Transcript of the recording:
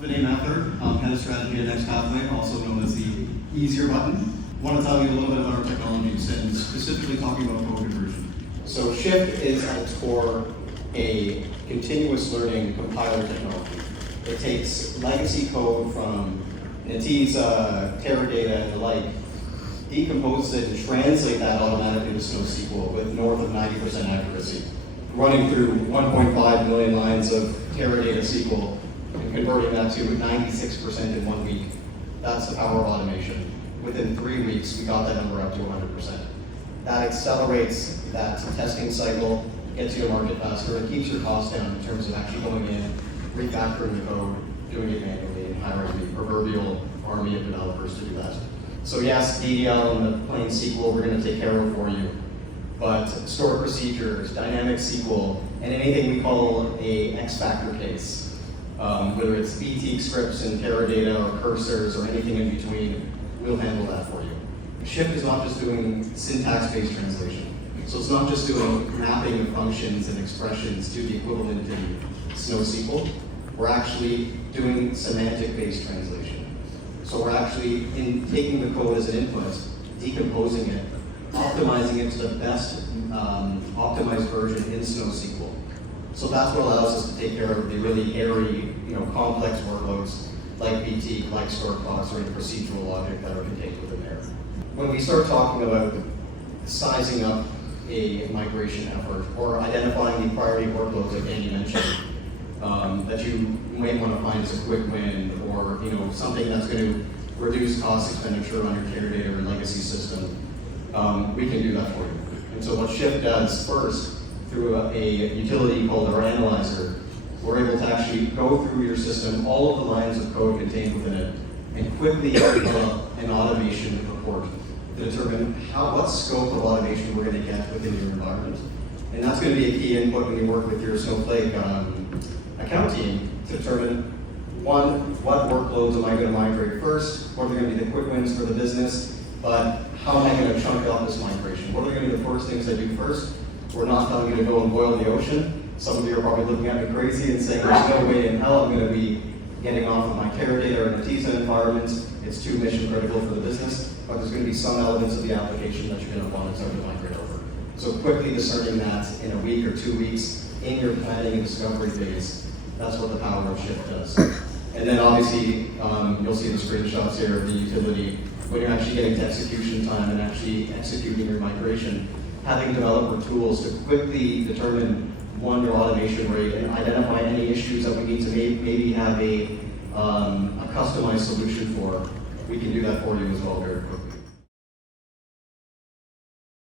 The name after, head of strategy at Next Pathway, also known as the easier button. I want to tell you a little bit about our technologies and specifically talking about code conversion. So Shift is at its core a continuous learning compiler technology. It takes legacy code from NT's Teradata and the like, decomposes it and translates that automatically to SnowSQL with north of 90% accuracy, running through 1.5 million lines of Teradata SQL and converting that to 96% in 1 week. That's the power of automation. Within 3 weeks, we got that number up to 100%. That accelerates that testing cycle, gets you to market faster, and keeps your costs down in terms of actually going in, refactoring the code, doing it manually, and hiring the proverbial army of developers to do that. So yes, DDL and the plain SQL we're going to take care of for you, but stored procedures, dynamic SQL, and anything we call a X-factor case, whether it's BT scripts and Teradata or cursors or anything in between, we'll handle that for you. Shift is not just doing syntax-based translation. So it's not just doing mapping of functions and expressions to the equivalent in SnowSQL. We're actually doing semantic-based translation. So we're actually taking the code as an input, decomposing it, optimizing it to the best optimized version in SnowSQL. So that's what allows us to take care of the really hairy, complex workloads like BT, like stored clause, or any procedural logic that are contained within there. When we start talking about sizing up a migration effort or identifying the priority workloads like Andy mentioned, that you might want to find as a quick win, or something that's going to reduce cost expenditure on your Teradata or legacy system, we can do that for you. And so what Shift does first, through a utility called our analyzer, we're able to actually go through your system, all of the lines of code contained within it, and quickly develop an automation report to determine what scope of automation we're going to get within your environment. And that's going to be a key input when you work with your Snowflake account team to determine, one, what workloads am I going to migrate first, what are going to be the quick wins for the business, but how am I going to chunk out this migration? What are going to be the first things I do first? We're not telling you to go and boil the ocean. Some of you are probably looking at me crazy and saying, there's no way in hell I'm going to be getting off of my Teradata or Netezza environment. It's too mission critical for the business, but there's going to be some elements of the application that you're going to want to start to migrate over. So quickly discerning that in a week or 2 weeks in your planning and discovery phase, that's what the power of Shift does. And then obviously, you'll see the screenshots here of the utility. When you're actually getting to execution time and actually executing your migration, having developer tools to quickly determine, one, your automation rate and identify any issues that we need to maybe have a customized solution for. We can do that for you as well very quickly.